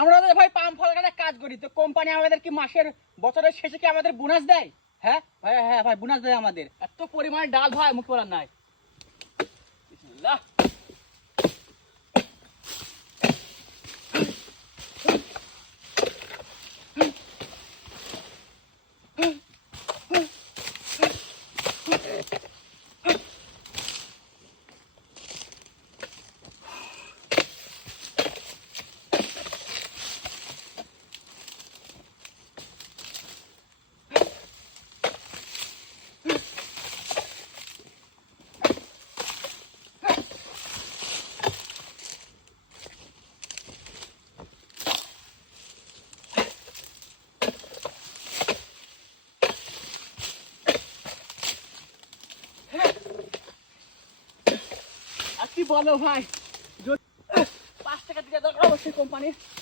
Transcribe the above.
আমরা তো ভাই পাম ফল কাটার কাজ করি, তো কোম্পানি আমাদের কি মাসের বছরের শেষে কি আমাদের বোনাস দেয়? হ্যাঁ ভাই, হ্যাঁ ভাই বোনাস দেয় আমাদের। এত পরিমাণে ডাল ভাই মুখ বলার নাই। বিসমিল্লাহ। আর কি বলো ভাই, 5 টাকা দিতে দরকার অবশ্যই কোম্পানি।